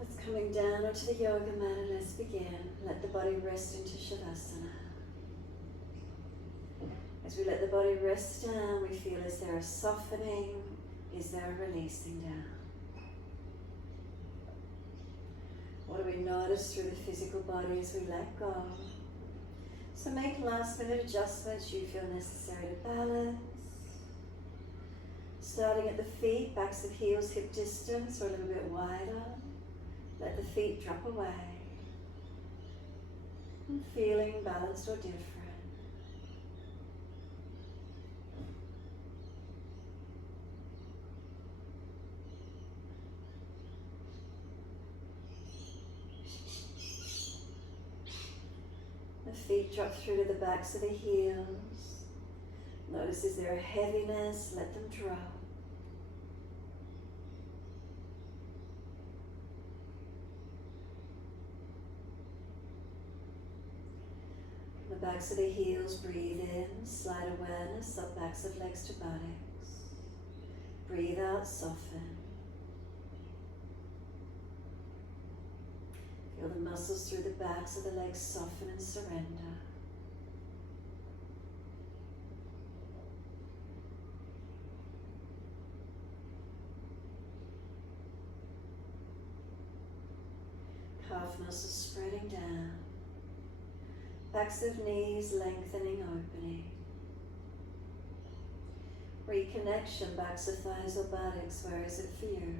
Let's coming down onto the yoga mat and let's begin. Let the body rest into Shavasana. As we let the body rest down, we feel is there a softening, is there a releasing down? What do we notice through the physical body as we let go? So make last minute adjustments you feel necessary to balance. Starting at the feet, backs of heels, hip distance or a little bit wider. Let the feet drop away. And feeling balanced or different. The feet drop through to the backs of the heels. Notice, is there a heaviness? Let them drop. From the backs of the heels, breathe in, slide awareness up backs of legs to buttocks. Breathe out, soften. Feel the muscles through the backs of the legs soften and surrender. Calf muscles spreading down. Backs of knees lengthening, opening. Reconnection, backs of thighs or buttocks, where is it for you?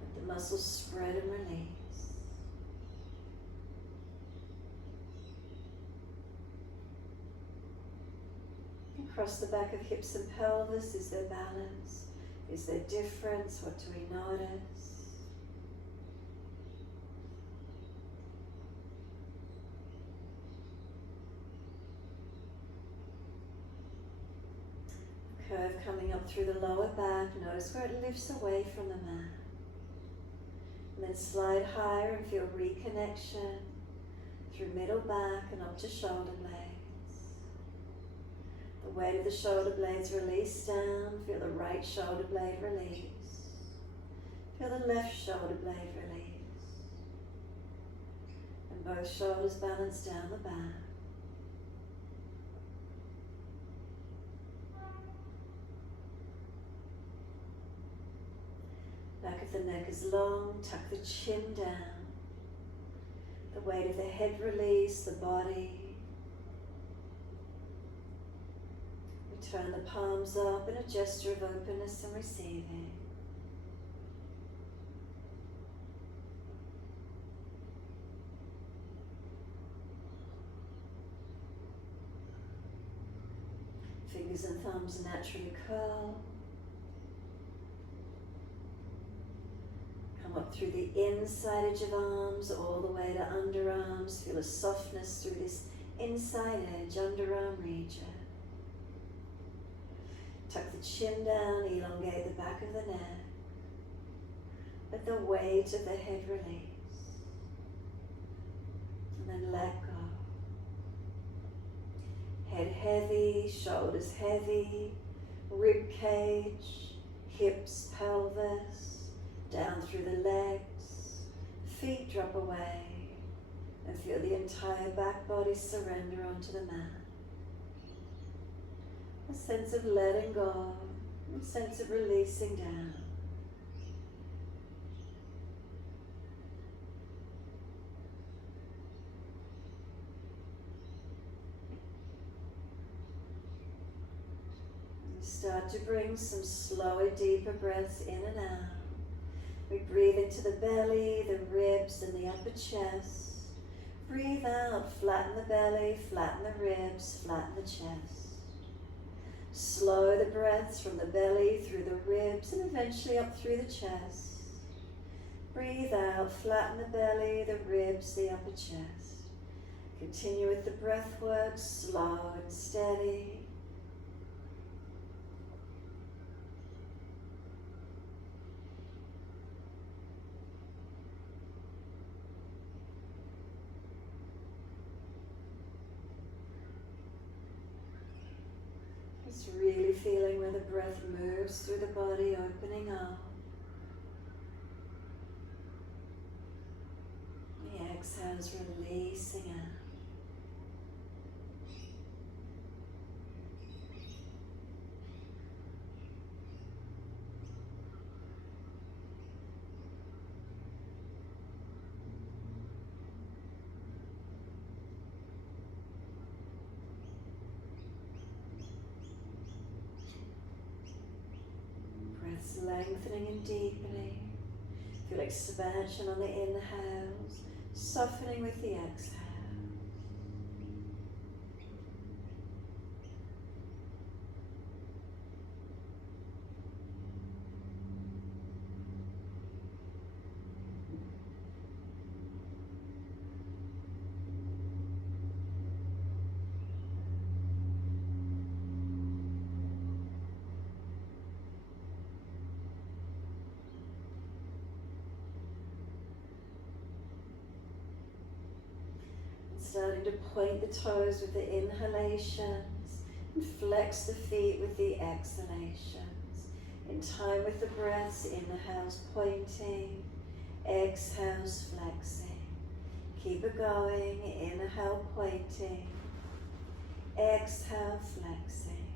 Let the muscles spread and release. Across the back of hips and pelvis, is there balance? Is there difference? What do we notice? Curve coming up through the lower back. Notice where it lifts away from the mat. And then slide higher and feel reconnection through middle back and up to shoulder blades. The weight of the shoulder blades release down. Feel the right shoulder blade release. Feel the left shoulder blade release. And both shoulders balance down the back. Back of the neck is long, tuck the chin down. The weight of the head release, the body. We turn the palms up in a gesture of openness and receiving. Fingers and thumbs naturally curl. Up through the inside edge of arms, all the way to underarms. Feel a softness through this inside edge, underarm region. Tuck the chin down, elongate the back of the neck. Let the weight of the head release. And then let go. Head heavy, shoulders heavy, rib cage, hips, pelvis. Down through the legs, feet drop away, and feel the entire back body surrender onto the mat. A sense of letting go, a sense of releasing down. And start to bring some slower, deeper breaths in and out. We breathe into the belly, the ribs, and the upper chest. Breathe out, flatten the belly, flatten the ribs, flatten the chest. Slow the breaths from the belly through the ribs and eventually up through the chest. Breathe out, flatten the belly, the ribs, the upper chest. Continue with the breath work, slow and steady. Just really feeling where the breath moves through the body, opening up. exhale is releasing out. Breaths lengthening and deepening. Feel expansion on the inhales, softening with the exhale. Starting to point the toes with the inhalations and flex the feet with the exhalations. In time with the breaths, inhales pointing, exhales flexing. Keep it going, inhale pointing, exhale flexing.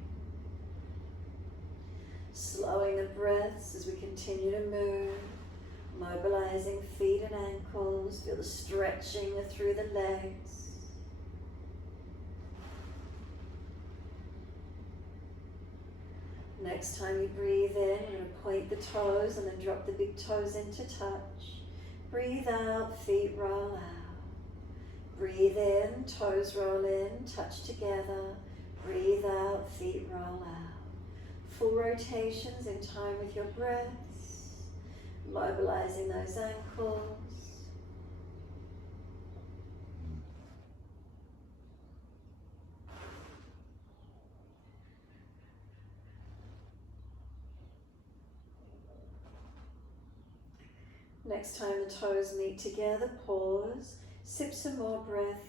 Slowing the breaths as we continue to move. Mobilizing feet and ankles, feel the stretching through the legs. Next time you breathe in, you're going to point the toes and then drop the big toes into touch. Breathe out, feet roll out. Breathe in, toes roll in, touch together. Breathe out, feet roll out. Full rotations in time with your breath. Mobilizing those ankles. Next time the toes meet together, pause, sip some more breath.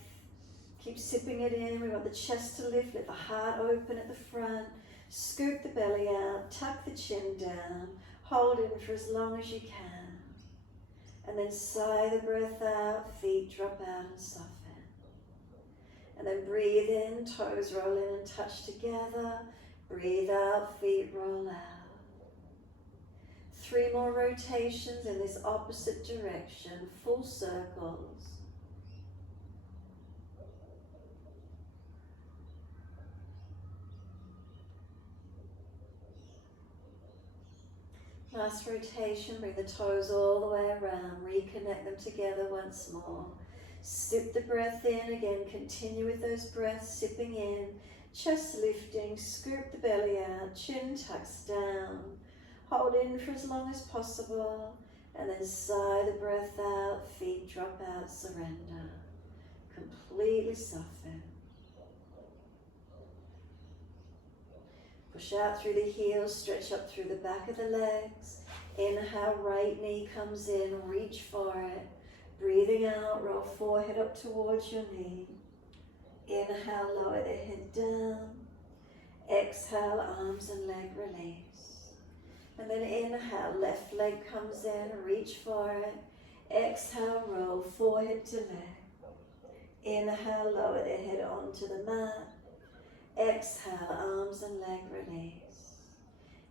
Keep sipping it in. We want the chest to lift, let the heart open at the front. Scoop the belly out, tuck the chin down. Hold in for as long as you can. And then sigh the breath out, feet drop out and soften. And then breathe in, toes roll in and touch together. Breathe out, feet roll out. 3 more rotations in this opposite direction, full circles. Last rotation, bring the toes all the way around, reconnect them together once more. Sip the breath in, again continue with those breaths, sipping in, chest lifting, scoop the belly out, chin tucks down. Hold in for as long as possible, and then sigh the breath out, feet drop out, surrender. Completely soften. Push out through the heels, stretch up through the back of the legs. Inhale, right knee comes in, reach for it. Breathing out, roll forehead up towards your knee. Inhale, lower the head down. Exhale, arms and leg release. And then inhale, left leg comes in, reach for it. Exhale, roll forehead to leg. Inhale, lower the head onto the mat. Exhale, arms and leg release.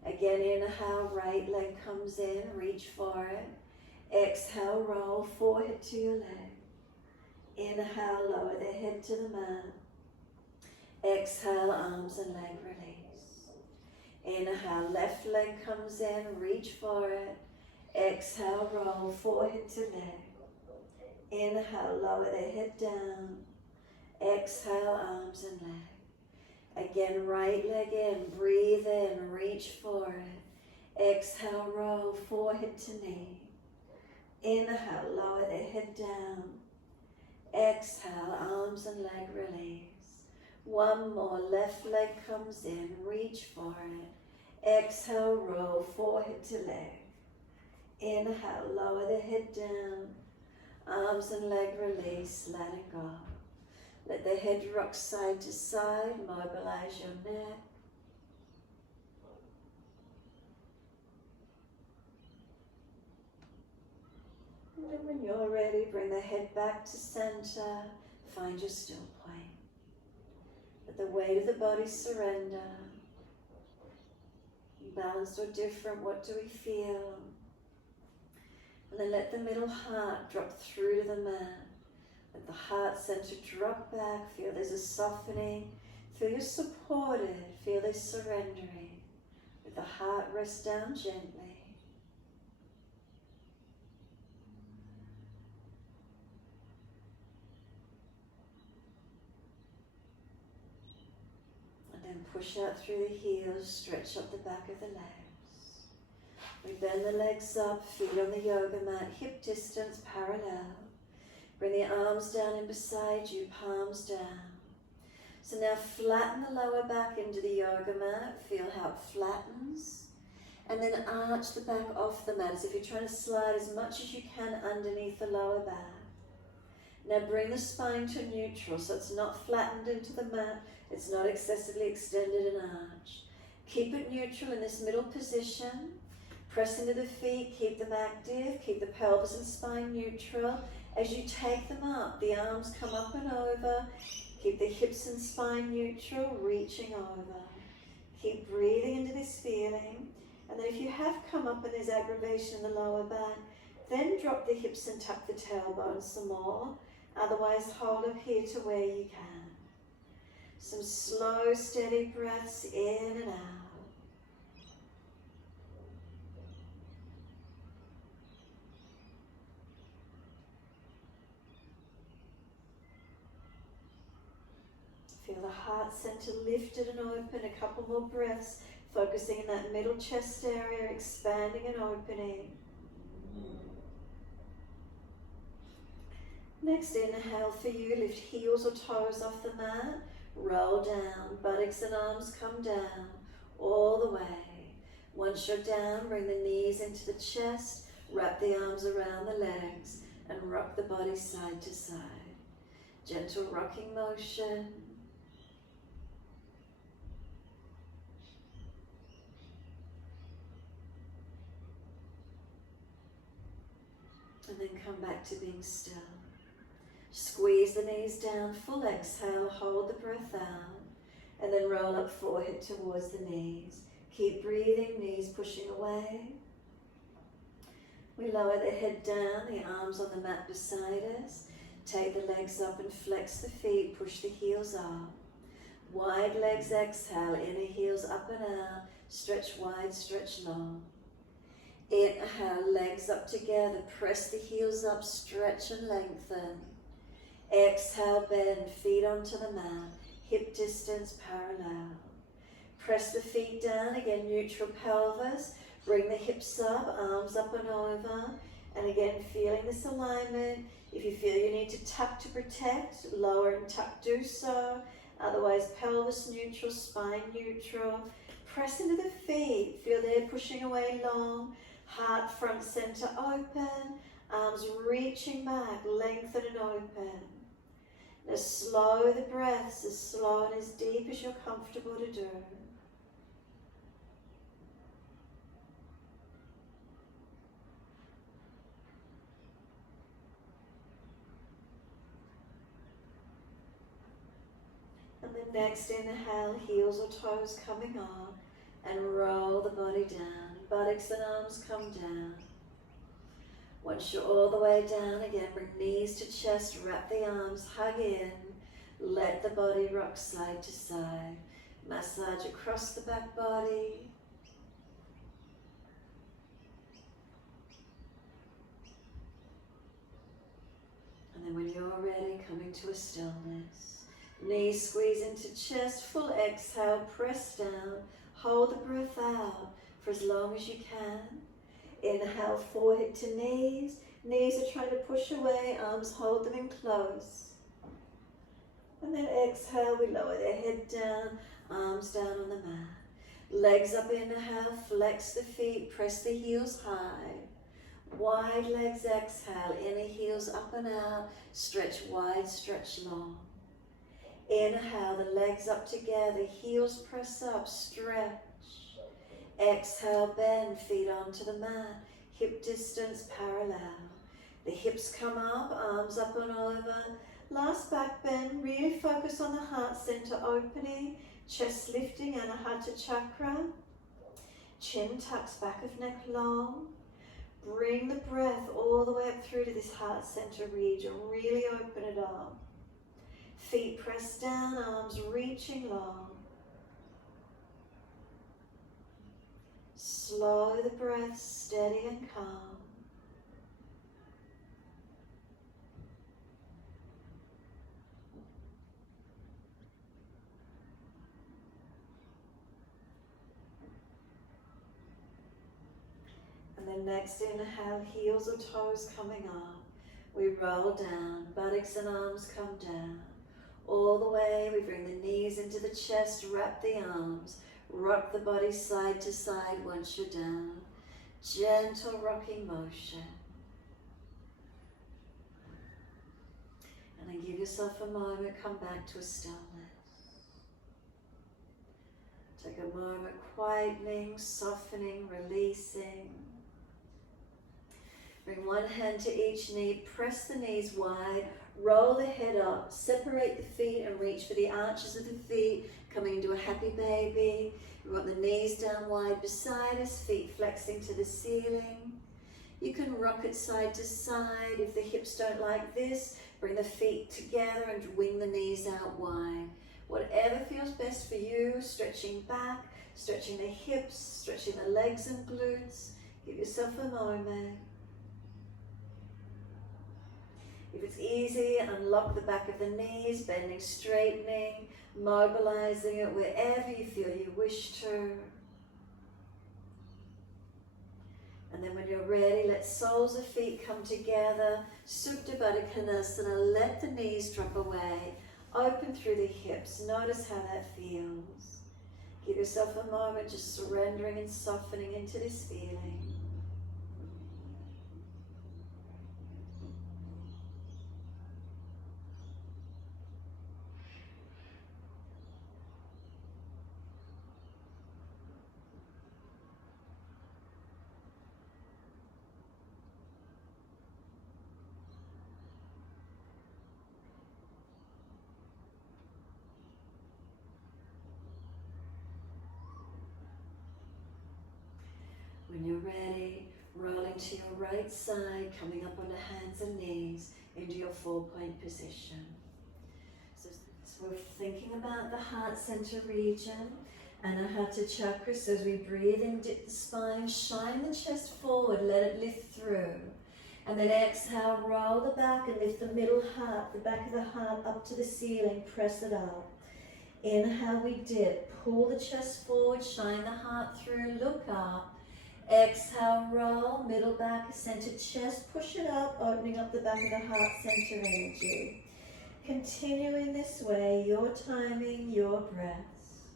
Again, inhale, right leg comes in, reach for it. Exhale, roll forehead to your leg. Inhale, lower the head to the mat. Exhale, arms and leg release. Inhale, left leg comes in, reach for it. Exhale, roll forehead to leg. Inhale, lower the head down. Exhale, arms and leg. Again, right leg in, breathe in, reach for it. Exhale, roll forehead to knee. Inhale, lower the head down. Exhale, arms and leg release. One more, left leg comes in, reach for it. Exhale, roll forehead to leg. Inhale, lower the head down. Arms and leg release, let it go. Let the head rock side to side, mobilize your neck. And when you're ready, bring the head back to center. Find your still point. Let the weight of the body surrender. Balanced or different, what do we feel? And then let the middle heart drop through to the mat. Let the heart center drop back. Feel there's a softening. Feel you're supported. Feel there's surrendering. Let the heart rest down gently. And then push out through the heels. Stretch up the back of the legs. We bend the legs up. Feet on the yoga mat. Hip distance parallel. Bring the arms down in beside you, palms down. So now flatten the lower back into the yoga mat. Feel how it flattens. And then arch the back off the mat as if you're trying to slide as much as you can underneath the lower back. Now bring the spine to neutral so it's not flattened into the mat. It's not excessively extended and arched. Keep it neutral in this middle position. Press into the feet, keep them active, keep the pelvis and spine neutral. As you take them up, the arms come up and over. Keep the hips and spine neutral, reaching over. Keep breathing into this feeling. And then if you have come up and there's aggravation in the lower back, then drop the hips and tuck the tailbone some more. Otherwise, hold up here to where you can. Some slow, steady breaths in and out. Feel the heart center lifted and open. A couple more breaths, focusing in that middle chest area, expanding and opening. Next inhale for you, lift heels or toes off the mat, roll down, buttocks and arms come down, all the way. Once you're down, bring the knees into the chest, wrap the arms around the legs, and rock the body side to side. Gentle rocking motion. And then come back to being still. Squeeze the knees down, full exhale, hold the breath out, and then roll up forehead towards the knees. Keep breathing, knees pushing away. We lower the head down, the arms on the mat beside us. Take the legs up and flex the feet, push the heels up. Wide legs exhale, inner heels up and out, stretch wide, stretch long. Inhale, legs up together, press the heels up, stretch and lengthen. Exhale, bend, feet onto the mat, hip distance parallel. Press the feet down, again neutral pelvis, bring the hips up, arms up and over, and again feeling this alignment. If you feel you need to tuck to protect, lower and tuck, do so. Otherwise, pelvis neutral, spine neutral. Press into the feet, feel they're pushing away long. Heart front center open, arms reaching back, lengthen and open. Now slow the breaths as slow and as deep as you're comfortable to do. And the next inhale, heels or toes coming on, and roll the body down. Buttocks and arms come down. Once you're all the way down, again, bring knees to chest, wrap the arms, hug in, let the body rock side to side. Massage across the back body. And then when you're ready, coming to a stillness. Knees squeeze into chest, full exhale, press down, hold the breath out for as long as you can. Inhale, forehead to knees. Knees are trying to push away, arms hold them in close. And then exhale, we lower the head down, arms down on the mat. Legs up, inhale, flex the feet, press the heels high. Wide legs, exhale, inner heels up and out, stretch wide, stretch long. Inhale, the legs up together, heels press up, stretch. Exhale, bend, feet onto the mat, hip distance parallel. The hips come up, arms up and over. Last back bend, really focus on the heart center opening, chest lifting, Anahata Chakra. Chin tucks, back of neck long. Bring the breath all the way up through to this heart center region. Really open it up. Feet pressed down, arms reaching long. Slow the breath, steady and calm. And then next inhale, heels or toes coming up. We roll down, buttocks and arms come down. All the way, we bring the knees into the chest, wrap the arms, rock the body side to side once you're down. Gentle rocking motion. And then give yourself a moment, come back to a stillness. Take a moment, quietening, softening, releasing. Bring one hand to each knee, press the knees wide, roll the head up, separate the feet and reach for the arches of the feet, coming into a happy baby. We want the knees down wide beside us, feet flexing to the ceiling. You can rock it side to side. If the hips don't like this, bring the feet together and wing the knees out wide. Whatever feels best for you, stretching back, stretching the hips, stretching the legs and glutes. Give yourself a moment. If it's easy, unlock the back of the knees, bending, straightening, mobilizing it wherever you feel you wish to. And then when you're ready, let soles of feet come together, Supta Baddha Konasana, let the knees drop away, open through the hips, notice how that feels. Give yourself a moment just surrendering and softening into this feeling. When you're ready, rolling to your right side, coming up onto hands and knees into your 4-point position. So we're thinking about the heart center region, Anahata Chakra. So as we breathe in, dip the spine, shine the chest forward, let it lift through. And then exhale, roll the back and lift the middle heart, the back of the heart up to the ceiling, press it up. Inhale, we dip, pull the chest forward, shine the heart through, look up. Exhale, roll, middle back, centered chest, push it up, opening up the back of the heart center energy. Continuing this way, your timing, your breaths.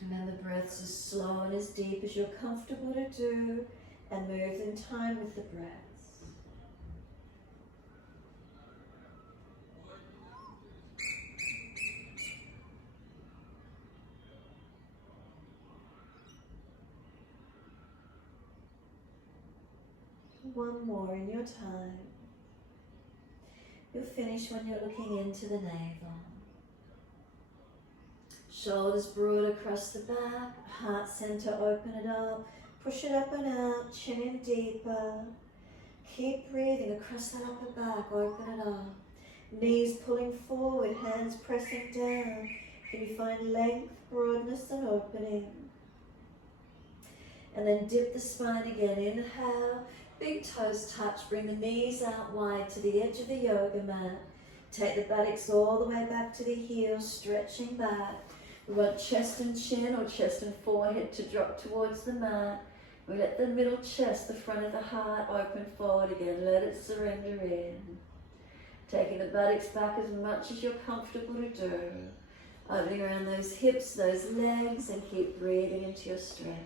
And then the breaths as slow and as deep as you're comfortable to do, and move in time with the breaths. One more in your time. You'll finish when you're looking into the navel. Shoulders broad across the back, heart center, open it up, push it up and out, chin in deeper. Keep breathing across that upper back, open it up. Knees pulling forward, hands pressing down. Can you find length, broadness and opening? And then dip the spine again, inhale. Big toes touch, bring the knees out wide to the edge of the yoga mat. Take the buttocks all the way back to the heels, stretching back. We want chest and chin or chest and forehead to drop towards the mat. We let the middle chest, the front of the heart, open forward again. Let it surrender in. Taking the buttocks back as much as you're comfortable to do. Opening around those hips, those legs, and keep breathing into your stretch.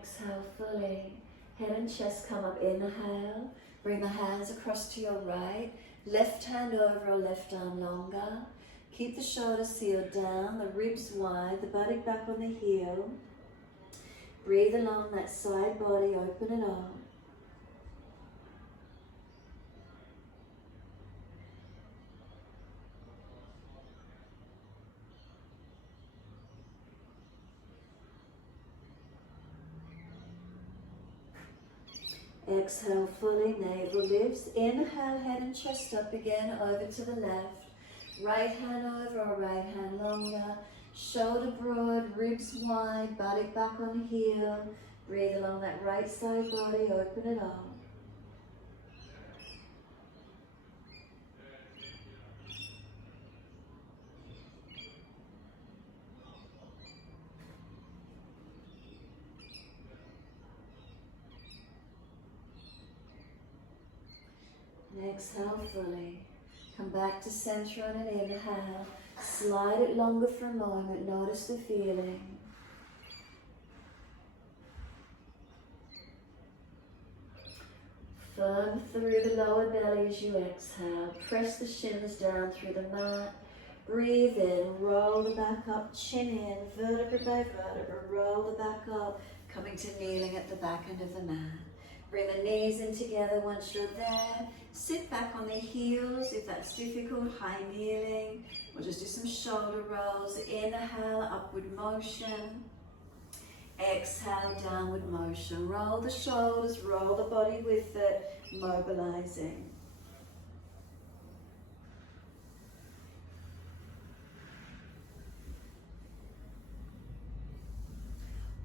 Exhale fully. Head and chest come up. Inhale. Bring the hands across to your right. Left hand over or left arm longer. Keep the shoulders sealed down, the ribs wide, the buttock back on the heel. Breathe along that side body, open it up. Exhale fully, navel lifts. Inhale, head and chest up again, over to the left. Right hand over or right hand longer. Shoulder broad, ribs wide, buttock back on heel. Breathe along that right side body, open it up. Exhale fully. Come back to center on an inhale. Slide it longer for a moment. Notice the feeling. Firm through the lower belly as you exhale. Press the shins down through the mat. Breathe in, roll the back up, chin in, vertebra by vertebra, roll the back up, coming to kneeling at the back end of the mat. Bring the knees in together once you're there. Sit back on the heels if that's difficult, high kneeling. We'll just do some shoulder rolls. Inhale, upward motion. Exhale, downward motion. Roll the shoulders, roll the body with it, mobilizing.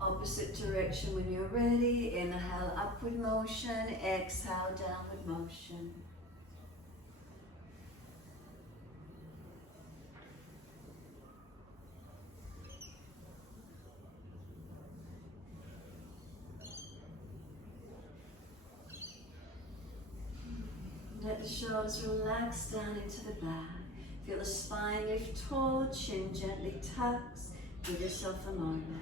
Opposite direction when you're ready. Inhale, upward motion. Exhale, downward motion. Let the shoulders relax down into the back. Feel the spine lift tall, chin gently tucks. Give yourself a moment.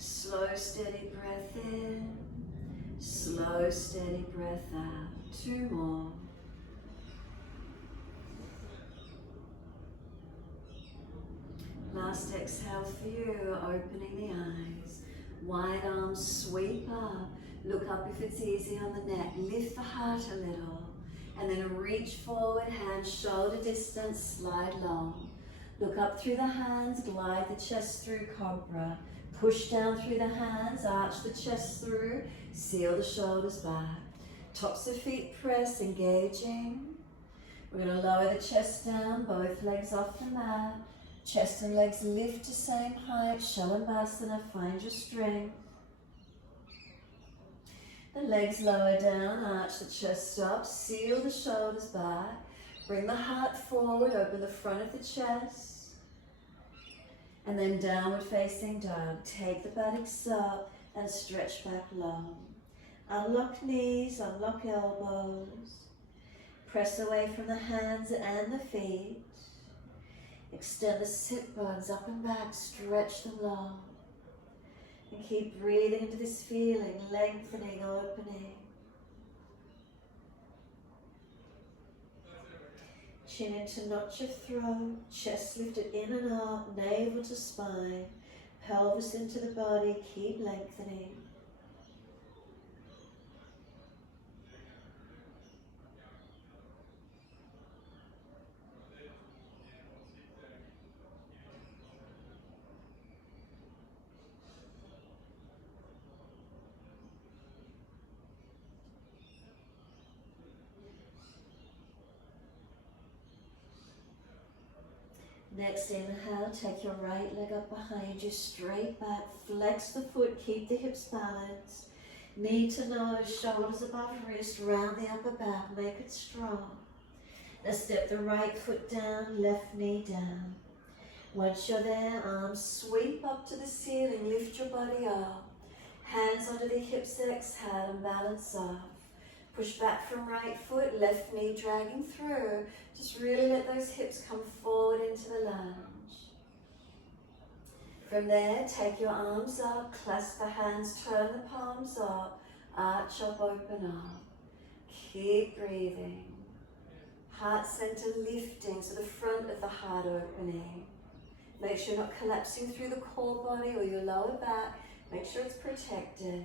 Slow, steady breath in. Slow, steady breath out. 2 more. Last exhale for you, opening the eyes. Wide arms sweep up. Look up if it's easy on the neck. Lift the heart a little. And then reach forward, hands shoulder distance, slide long. Look up through the hands, glide the chest through cobra. Push down through the hands, arch the chest through, seal the shoulders back. Tops of feet press, engaging. We're going to lower the chest down, both legs off the mat. Chest and legs lift to same height. Shalabhasana, find your strength. The legs lower down, arch the chest up, seal the shoulders back. Bring the heart forward, open the front of the chest. And then downward facing dog. Take the buttocks up and stretch back long. Unlock knees, unlock elbows. Press away from the hands and the feet. Extend the sit bones up and back, stretch them long. And keep breathing into this feeling, lengthening, opening. Chin into notch of throat, chest lifted in and up, navel to spine, pelvis into the body, keep lengthening. Next inhale, take your right leg up behind you, straight back, flex the foot, keep the hips balanced. Knee to nose, shoulders above wrist, round the upper back, make it strong. Now step the right foot down, left knee down. Once you're there, arms sweep up to the ceiling, lift your body up. Hands under the hips, exhale and balance off. Push back from right foot, left knee dragging through. Just really let those hips come forward into the lunge. From there, take your arms up, clasp the hands, turn the palms up, arch up, open up. Keep breathing. Heart center lifting, so the front of the heart opening. Make sure you're not collapsing through the core body or your lower back. Make sure it's protected.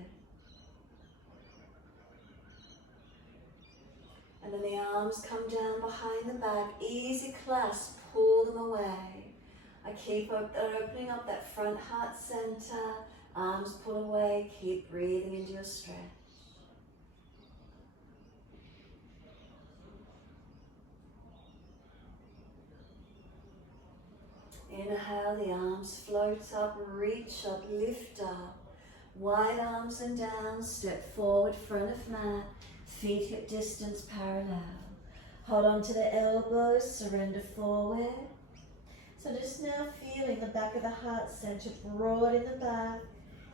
And then the arms come down behind the back. Easy clasp, pull them away. I keep opening up that front heart center. Arms pull away. Keep breathing into your stretch. Inhale, the arms float up, reach up, lift up. Wide arms and down, step forward, front of mat. Feet hip distance parallel. Hold on to the elbows, surrender forward. So just now feeling the back of the heart center broad in the back.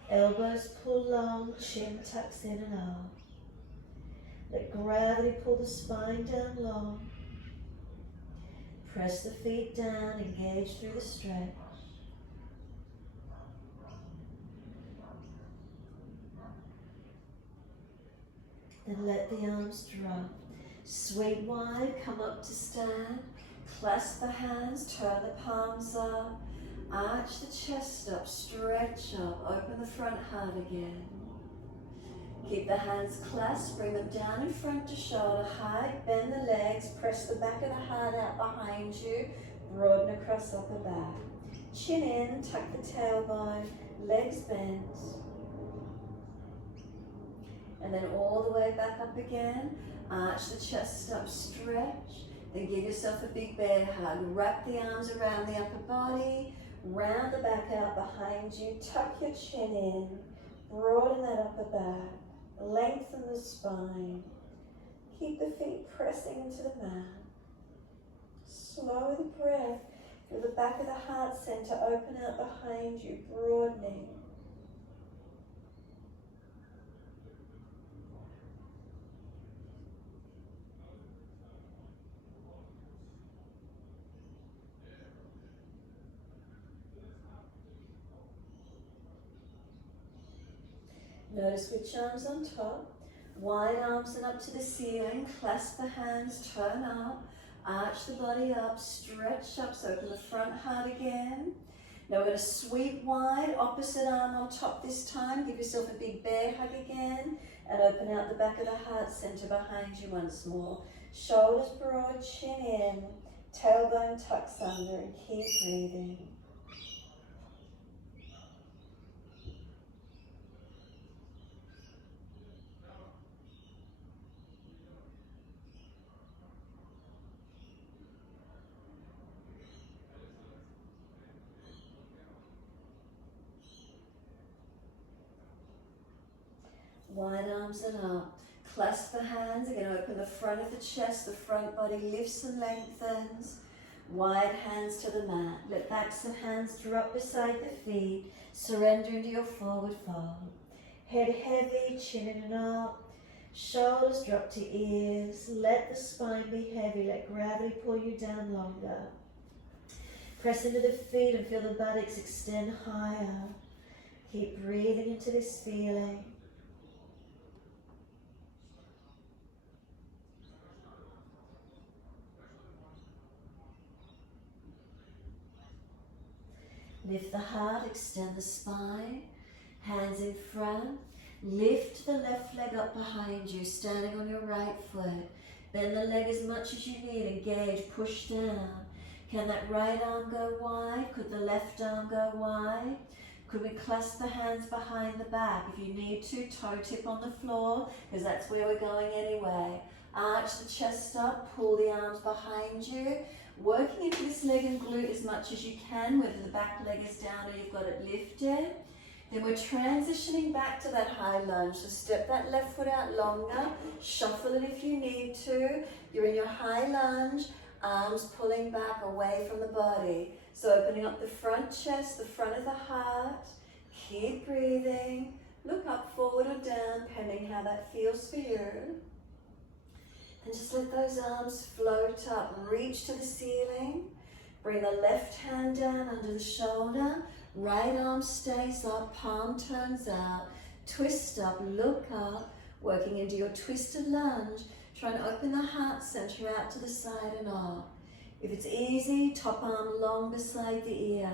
Elbows pull long, chin tucks in and up. Let gravity pull the spine down long. Press the feet down, engage through the stretch. Then let the arms drop. Sweep wide, come up to stand. Clasp the hands, turn the palms up. Arch the chest up, stretch up, open the front heart again. Keep the hands clasped, bring them down in front to shoulder height. Bend the legs, press the back of the heart out behind you. Broaden across upper back. Chin in, tuck the tailbone, legs bent. And then all the way back up again. Arch the chest up, stretch. Then give yourself a big bear hug. Wrap the arms around the upper body. Round the back out behind you. Tuck your chin in. Broaden that upper back. Lengthen the spine. Keep the feet pressing into the mat. Slow the breath. Feel the back of the heart center open out behind you, broadening. Notice which arms on top. Wide arms and up to the ceiling. Clasp the hands, turn up. Arch the body up, stretch up, so open the front heart again. Now we're going to sweep wide, opposite arm on top this time. Give yourself a big bear hug again. And open out the back of the heart center behind you once more. Shoulders broad, chin in. Tailbone tucks under and keep breathing. Wide arms and up. Clasp the hands. Again, open the front of the chest. The front body lifts and lengthens. Wide hands to the mat. Let backs of hands drop beside the feet. Surrender into your forward fold. Head heavy, chin in and up. Shoulders drop to ears. Let the spine be heavy. Let gravity pull you down longer. Press into the feet and feel the buttocks extend higher. Keep breathing into this feeling. Lift the heart, extend the spine, hands in front. Lift the left leg up behind you, standing on your right foot. Bend the leg as much as you need, engage, push down. Can that right arm go wide? Could the left arm go wide? Could we clasp the hands behind the back? If you need to, toe tip on the floor, because that's where we're going anyway. Arch the chest up, pull the arms behind you. Working into this leg and glute as much as you can, whether the back leg is down or you've got it lifted. Then we're transitioning back to that high lunge. So step that left foot out longer, shuffle it if you need to. You're in your high lunge, arms pulling back away from the body. So opening up the front chest, the front of the heart. Keep breathing. Look up, forward or down, depending how that feels for you. And just let those arms float up, reach to the ceiling. Bring the left hand down under the shoulder. Right arm stays up, palm turns out. Twist up, look up, working into your twisted lunge. Try and open the heart center out to the side and up. If it's easy, top arm long beside the ear.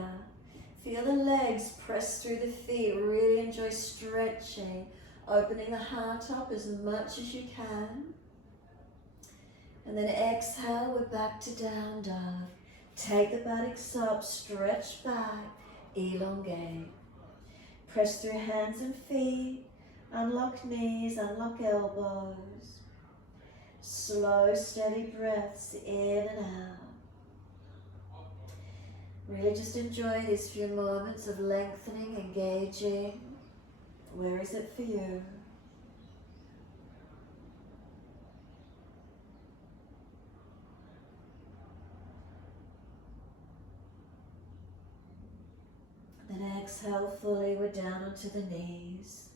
Feel the legs press through the feet. Really enjoy stretching, opening the heart up as much as you can. And then exhale, we're back to down dog. Take the buttocks up, stretch back, elongate. Press through hands and feet, unlock knees, unlock elbows. Slow, steady breaths in and out. Really just enjoy these few moments of lengthening, engaging. Where is it for you? Then exhale fully, we're down onto the knees.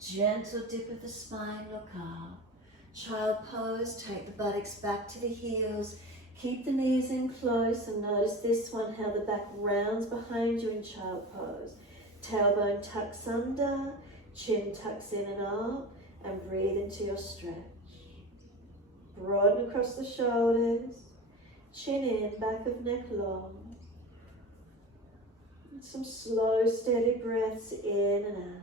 Gentle dip of the spine, look up. Child pose, take the buttocks back to the heels. Keep the knees in close and notice this one, how the back rounds behind you in child pose. Tailbone tucks under, chin tucks in and up, and breathe into your stretch. Broaden across the shoulders, chin in, back of neck long. Some slow, steady breaths in and out.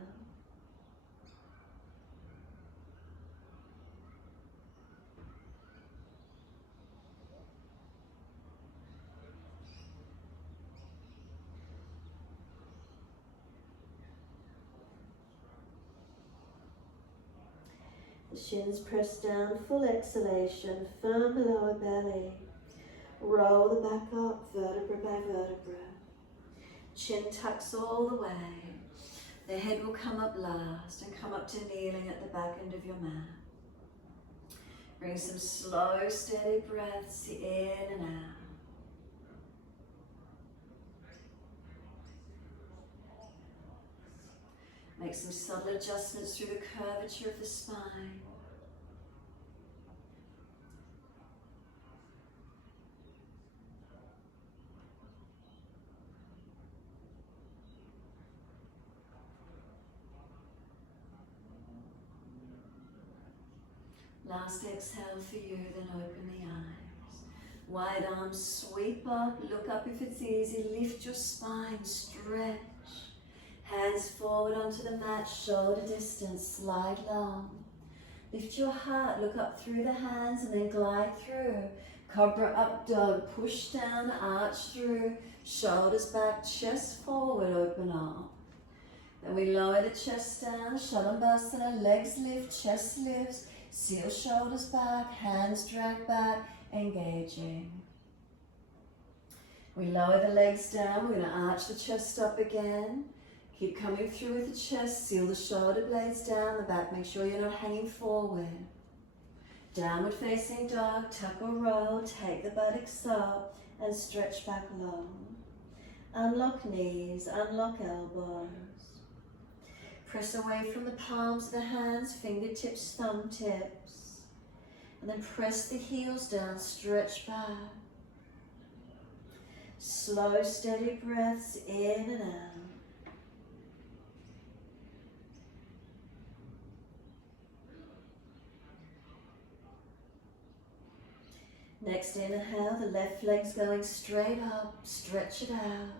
The shins press down, full exhalation, firm the lower belly. Roll the back up, vertebra by vertebra. Chin tucks all the way. The head will come up last and come up to kneeling at the back end of your mat. Bring some slow, steady breaths in and out. Make some subtle adjustments through the curvature of the spine. Last exhale for you, then open the eyes. Wide arms sweep up, look up if it's easy, lift your spine, stretch. Hands forward onto the mat, shoulder distance, slide long. Lift your heart, look up through the hands and then glide through. Cobra up dog, push down, arch through, shoulders back, chest forward, open up. Then we lower the chest down, Shalabhasana, legs lift, chest lifts, seal shoulders back, hands drag back, engaging. We lower the legs down, we're going to arch the chest up again. Keep coming through with the chest, seal the shoulder blades down the back, make sure you're not hanging forward. Downward facing dog, tuck or roll, take the buttocks up and stretch back long. Unlock knees, unlock elbows. Press away from the palms of the hands, fingertips, thumb tips. And then press the heels down, stretch back. Slow, steady breaths in and out. Next inhale, the left leg's going straight up, stretch it out.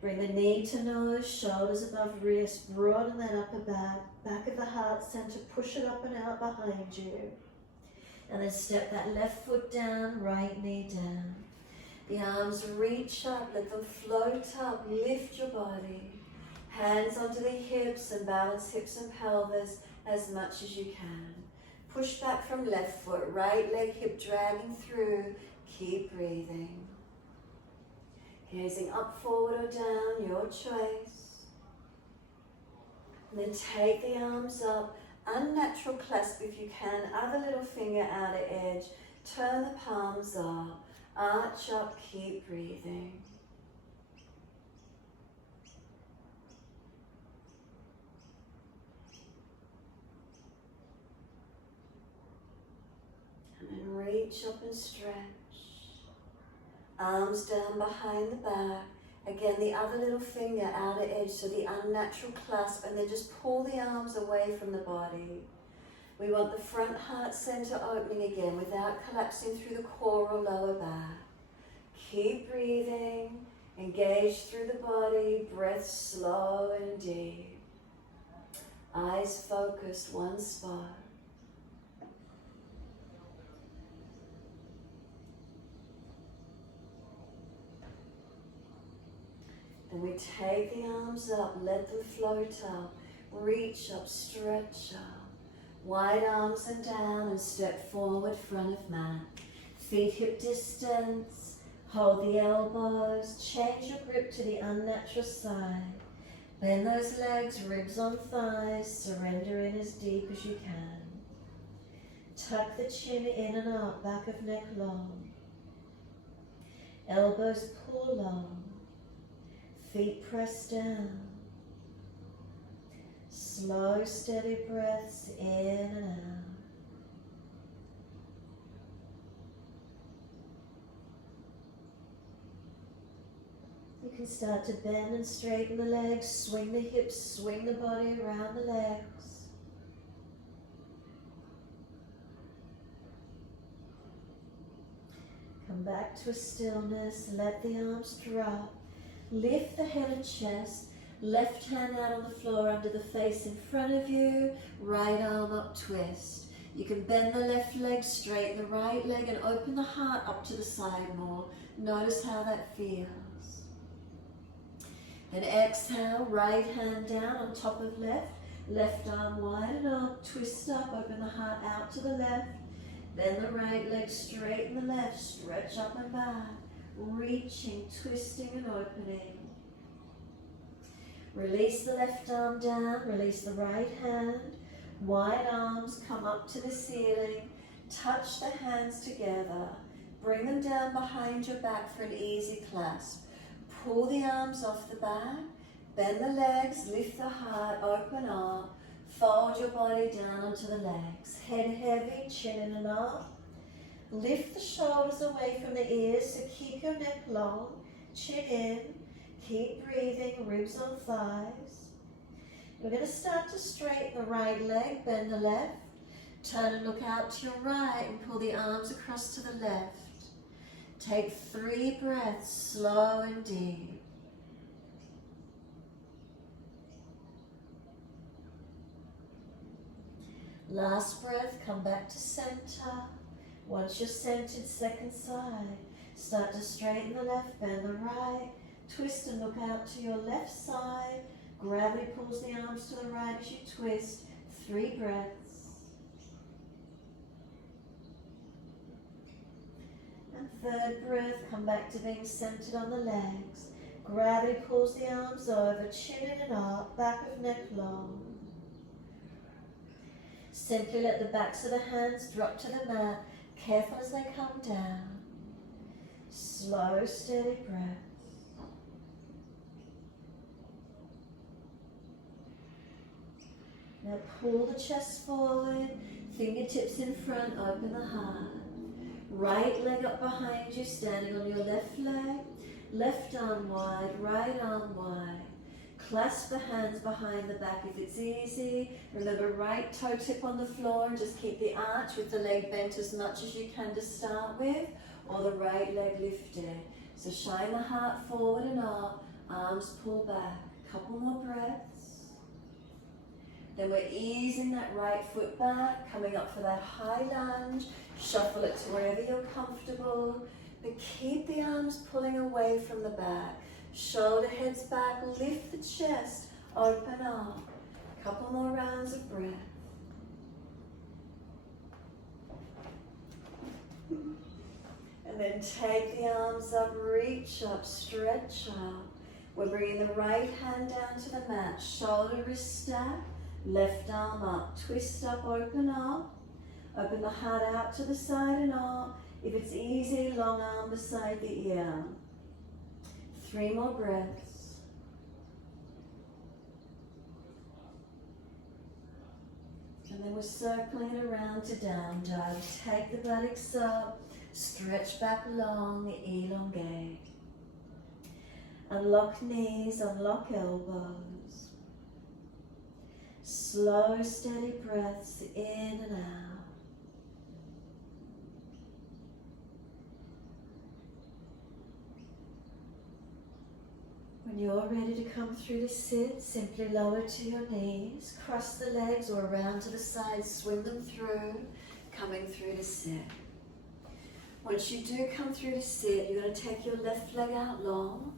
Bring the knee to nose, shoulders above wrist, broaden that upper back, back of the heart center, push it up and out behind you. And then step that left foot down, right knee down. The arms reach up, let them float up, lift your body. Hands onto the hips and balance hips and pelvis as much as you can. Push back from left foot, right leg hip dragging through, keep breathing. Gazing up, forward or down, your choice. And then take the arms up, unnatural clasp if you can, other little finger outer edge, turn the palms up, arch up, keep breathing. And reach up and stretch. Arms down behind the back, Again, the other little finger, outer edge, so the unnatural clasp, and then just pull the arms away from the body. We want the front heart center opening again without collapsing through the core or lower back. Keep breathing, engage through the body, breath slow and deep. Eyes focused, one spot. Then we take the arms up, let them float up, reach up, stretch up. Wide arms and down and step forward, front of mat. Feet hip distance, hold the elbows, change your grip to the unnatural side. Bend those legs, ribs on thighs, surrender in as deep as you can. Tuck the chin in and up, back of neck long. Elbows pull long. Feet press down. Slow, steady breaths in and out. You can start to bend and straighten the legs, swing the hips, swing the body around the legs. Come back to a stillness, let the arms drop. Lift the head and chest. Left hand out on the floor under the face in front of you, right arm up, twist. You can bend the left leg, straighten the right leg, and open the heart up to the side more. Notice how that feels. Then exhale, right hand down on top of left, left arm wide and up, twist up, open the heart out to the left. Then the right leg, straighten the left, stretch up and back, reaching, twisting and opening. Release the left arm down, release the right hand. Wide arms come up to the ceiling. Touch the hands together. Bring them down behind your back for an easy clasp. Pull the arms off the back. Bend the legs, lift the heart, open up. Fold your body down onto the legs. Head heavy, chin in and up. Lift the shoulders away from the ears, so keep your neck long. Chin in. Keep breathing, ribs on thighs. We're going to start to straighten the right leg, bend the left. Turn and look out to your right and pull the arms across to the left. Take 3 breaths, slow and deep. Last breath, come back to center. Once you're centered, second side. Start to straighten the left, bend the right. Twist and look out to your left side. Gravity pulls the arms to the right as you twist. 3 breaths. And third breath, come back to being centered on the legs. Gravity pulls the arms over, chin in and up, back of neck long. Simply let the backs of the hands drop to the mat, careful as they come down. Slow, steady breath. Now pull the chest forward, fingertips in front, open the heart. Right leg up behind you, standing on your left leg. Left arm wide, right arm wide. Clasp the hands behind the back if it's easy. Remember, right toe tip on the floor and just keep the arch with the leg bent as much as you can to start with, or the right leg lifted. So shine the heart forward and up, arms pull back. Couple more breaths. Then we're easing that right foot back, coming up for that high lunge. Shuffle it to wherever you're comfortable, but keep the arms pulling away from the back. Shoulder heads back, lift the chest, open up. Couple more rounds of breath. And then take the arms up, reach up, stretch up. We're bringing the right hand down to the mat, shoulder wrist stack. Left arm up, twist up, open up. Open the heart out to the side and up. If it's easy, long arm beside the ear. 3 more breaths. And then we're circling it around to down dog. Take the buttocks up, stretch back long, elongate. Unlock knees, unlock elbows. Slow, steady breaths in and out. When you're ready to come through to sit, simply lower to your knees, cross the legs or around to the side, swing them through, coming through to sit. Once you do come through to sit, you're going to take your left leg out long.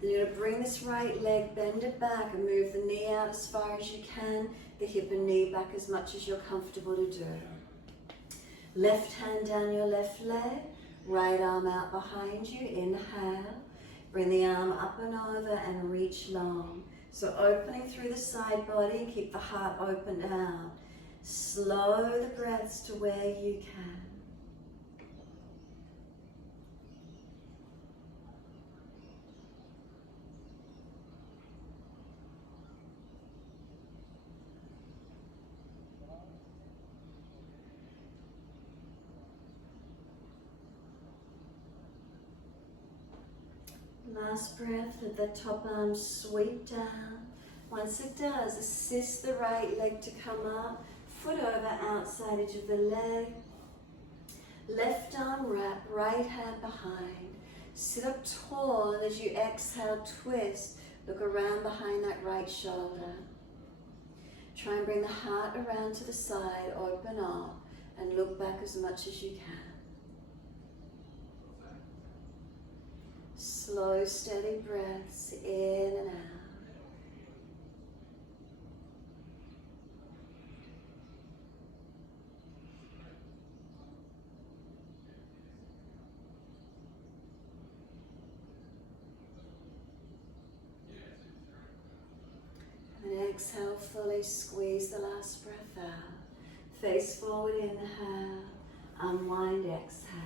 Then you're going to bring this right leg, bend it back and move the knee out as far as you can, the hip and knee back as much as you're comfortable to do. Left hand down your left leg, right arm out behind you, inhale. Bring the arm up and over and reach long. So opening through the side body, keep the heart open out. Slow the breaths to where you can. Last breath, let the top arm sweep down. Once it does, assist the right leg to come up, foot over outside edge of the leg. Left arm wrap, right hand behind. Sit up tall, and as you exhale, twist. Look around behind that right shoulder. Try and bring the heart around to the side, open up, and look back as much as you can. Slow, steady breaths in and out. And exhale fully, squeeze the last breath out. Face forward, inhale, unwind, exhale.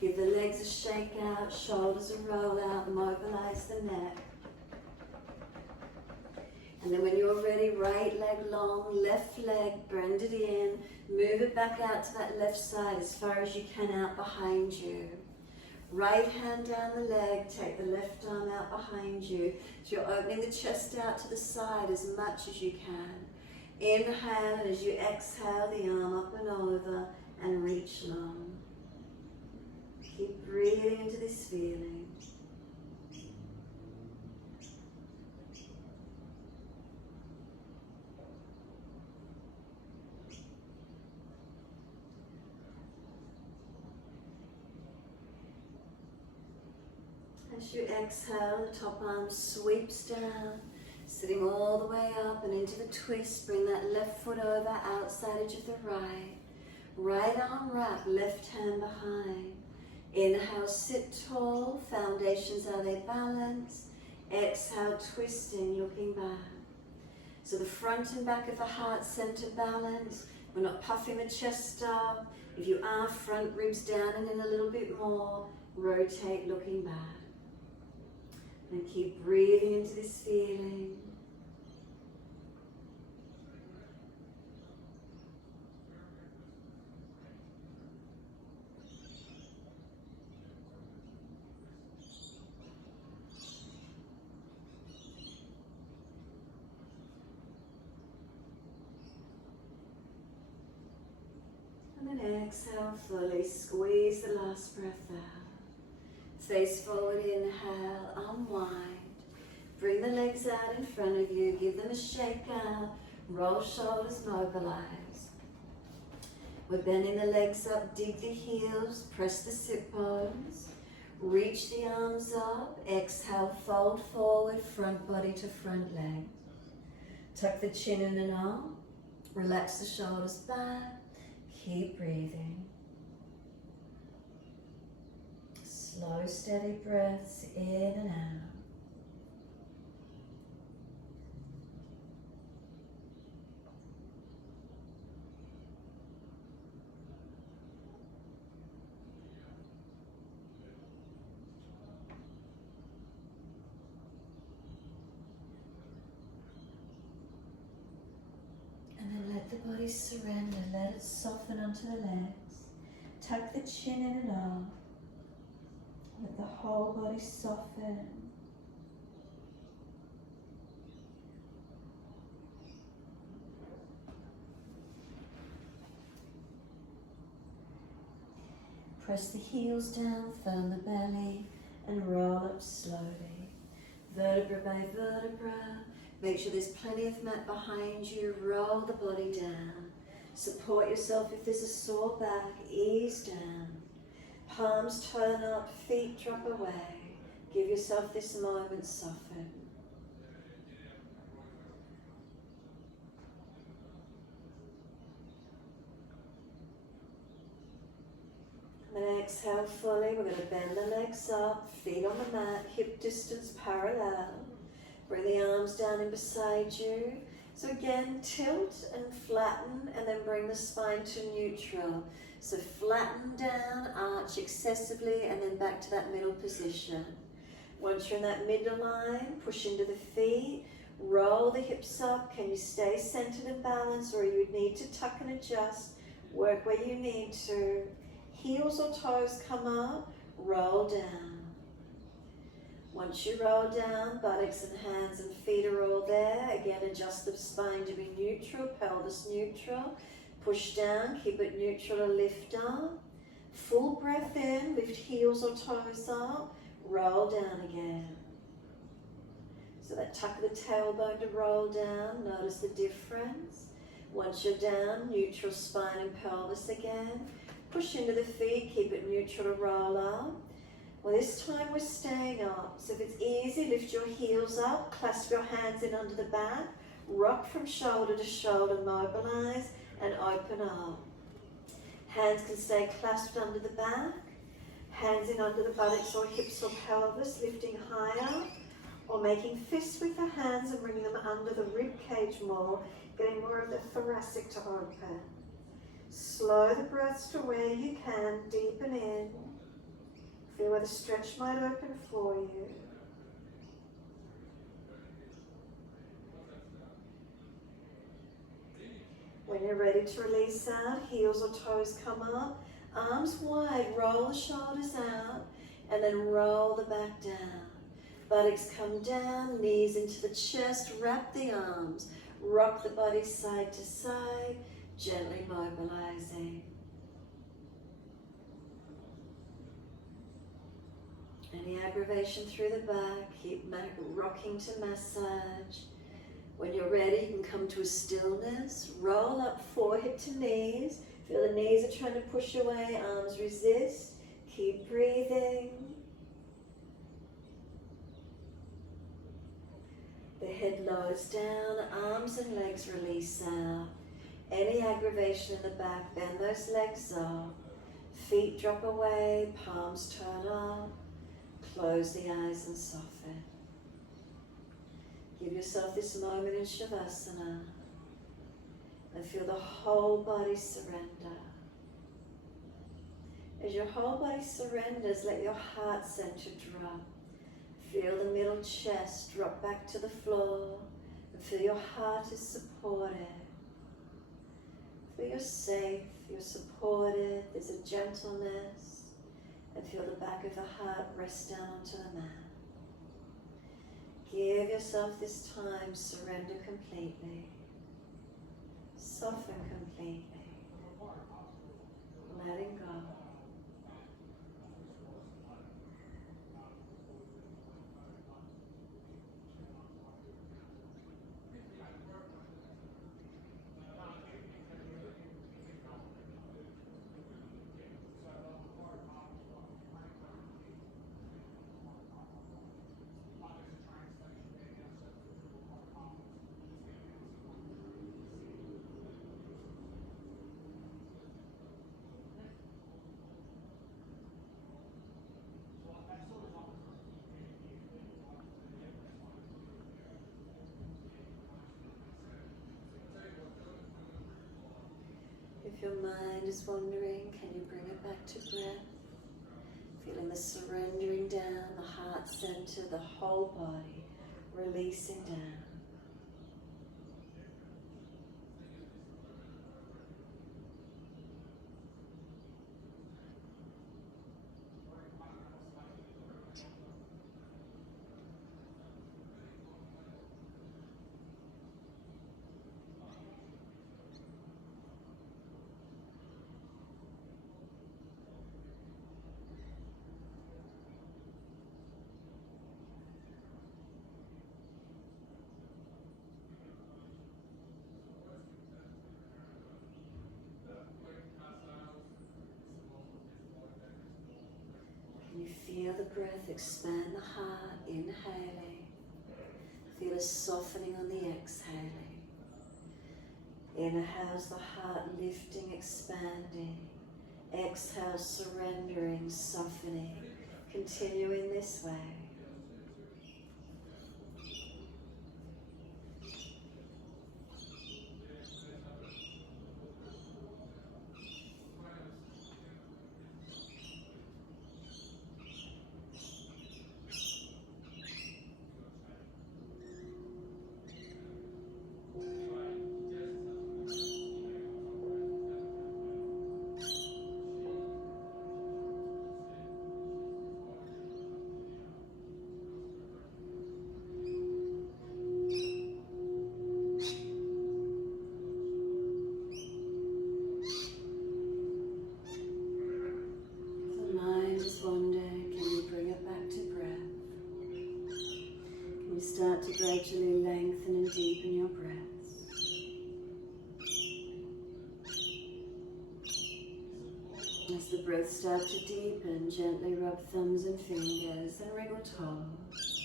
Give the legs a shake out, shoulders a roll out, mobilize the neck. And then when you're ready, right leg long, left leg, bend it in, move it back out to that left side as far as you can out behind you. Right hand down the leg, take the left arm out behind you. So you're opening the chest out to the side as much as you can. Inhale, and as you exhale, the arm up and over and reach long. Keep breathing into this feeling. As you exhale, the top arm sweeps down, sitting all the way up and into the twist. Bring that left foot over, outside edge of the right. Right arm wrap, left hand behind. Inhale, sit tall, foundations, are they balanced? Exhale, twisting, looking back. So the front and back of the heart center balance. We're not puffing the chest up. If you are, front ribs down and in a little bit more. Rotate, looking back. And keep breathing into this feeling. And then exhale fully, squeeze the last breath out. Face forward, inhale, unwind. Bring the legs out in front of you, give them a shake out, roll shoulders, mobilize. We're bending the legs up, dig the heels, press the sit bones. Reach the arms up, exhale, fold forward, front body to front leg. Tuck the chin in and up, relax the shoulders back. Keep breathing. Slow, steady breaths in and out. And then let the body surrender, let it soften onto the legs. Tuck the chin in and up. Let the whole body soften. Press the heels down, firm the belly, and roll up slowly. Vertebra by vertebra. Make sure there's plenty of mat behind you. Roll the body down. Support yourself if there's a sore back. Ease down. Palms turn up, feet drop away. Give yourself this moment, soften. And then exhale fully. We're going to bend the legs up, feet on the mat, hip distance parallel. Bring the arms down in beside you. So again, tilt and flatten, and then bring the spine to neutral. So flatten down, arch excessively, and then back to that middle position. Once you're in that middle line, push into the feet, roll the hips up. Can you stay centered and balanced, or you need to tuck and adjust? Work where you need to. Heels or toes come up, roll down. Once you roll down, buttocks and hands and feet are all there. Again, adjust the spine to be neutral, pelvis neutral. Push down, keep it neutral to lift up. Full breath in, lift heels or toes up, roll down again. So that tuck of the tailbone to roll down, notice the difference. Once you're down, neutral spine and pelvis again. Push into the feet, keep it neutral to roll up. Well, this time we're staying up. So if it's easy, lift your heels up, clasp your hands in under the back, rock from shoulder to shoulder, mobilize and open up. Hands can stay clasped under the back, hands in under the buttocks or hips or pelvis, lifting higher, or making fists with the hands and bringing them under the rib cage more, getting more of the thoracic to open. Slow the breaths to where you can, deepen in. Feel where the stretch might open for you. When you're ready to release out, heels or toes come up, arms wide, roll the shoulders out, and then roll the back down. Buttocks come down, knees into the chest, wrap the arms, rock the body side to side, gently mobilizing. Any aggravation through the back, keep rocking to massage. When you're ready, you can come to a stillness. Roll up forehead to knees. Feel the knees are trying to push away, arms resist. Keep breathing. The head lowers down, arms and legs release out. Any aggravation in the back, bend those legs up. Feet drop away, palms turn up. Close the eyes and soften. Give yourself this moment in Shavasana and feel the whole body surrender. As your whole body surrenders, let your heart center drop. Feel the middle chest drop back to the floor and feel your heart is supported. Feel you're safe, you're supported, there's a gentleness. And feel the back of the heart rest down onto the mat. Give yourself this time, surrender completely. Soften completely. Letting go. If your mind is wandering, can you bring it back to breath? Feeling the surrendering down, the heart center, the whole body releasing down. You feel the breath expand the heart, inhaling. Feel a softening on the exhaling. Inhales the heart lifting, expanding. Exhale, surrendering, softening. Continue in this way. Start to gradually lengthen and deepen your breaths. As the breaths start to deepen, gently rub thumbs and fingers and wriggle toes.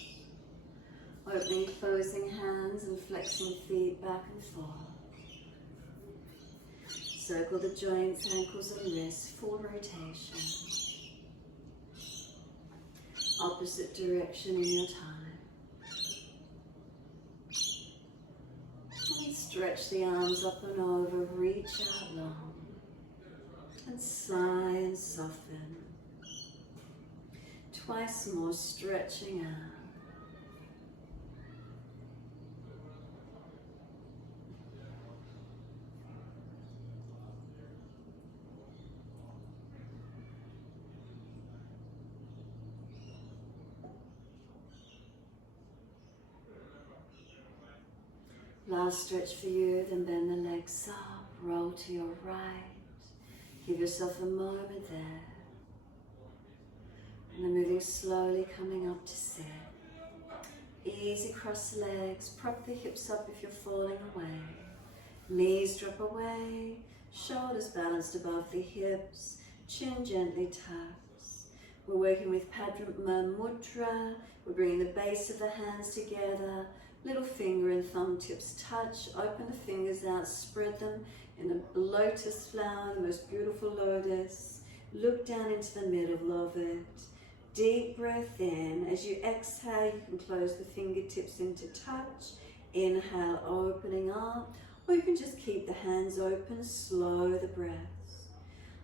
Opening, closing hands and flexing feet back and forth. Circle the joints, ankles and wrists, full rotation. Opposite direction in your time. Stretch the arms up and over, reach out long, and sigh and soften. Twice more, stretching out. Last stretch for you, then bend the legs up, roll to your right. Give yourself a moment there. And then moving slowly, coming up to sit. Easy cross legs, prop the hips up if you're falling away. Knees drop away, shoulders balanced above the hips, chin gently tucks. We're working with Padraig Mudra. We're bringing the base of the hands together. Little finger and thumb tips touch. Open the fingers out, spread them in a lotus flower, the most beautiful lotus. Look down into the middle of it. Deep breath in. As you exhale, you can close the fingertips into touch. Inhale, opening up. Or you can just keep the hands open, slow the breaths.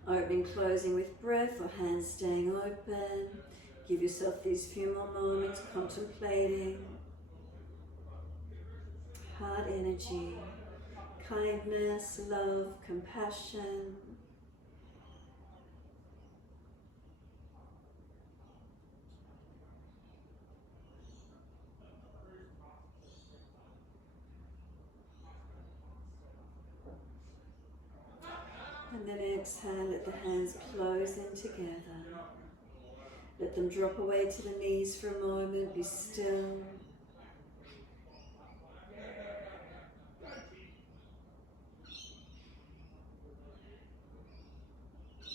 Opening, closing with breath or hands staying open. Give yourself these few more moments contemplating. Heart energy, kindness, love, compassion. And then exhale, let the hands close in together. Let them drop away to the knees for a moment, be still.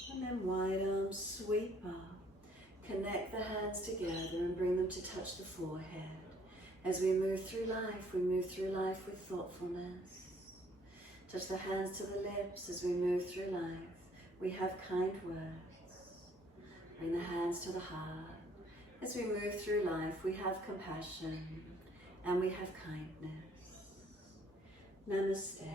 And then wide arms sweep up. Connect the hands together and bring them to touch the forehead. As we move through life with thoughtfulness. Touch the hands to the lips as we move through life. We have kind words. Bring the hands to the heart. As we move through life, we have compassion and we have kindness. Namaste.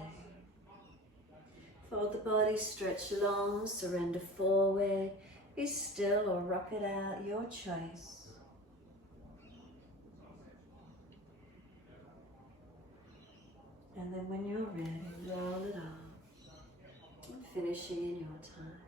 Fold the body, stretch long, surrender forward. Be still or rock it out, your choice. And then when you're ready, roll it off. And finishing in your time.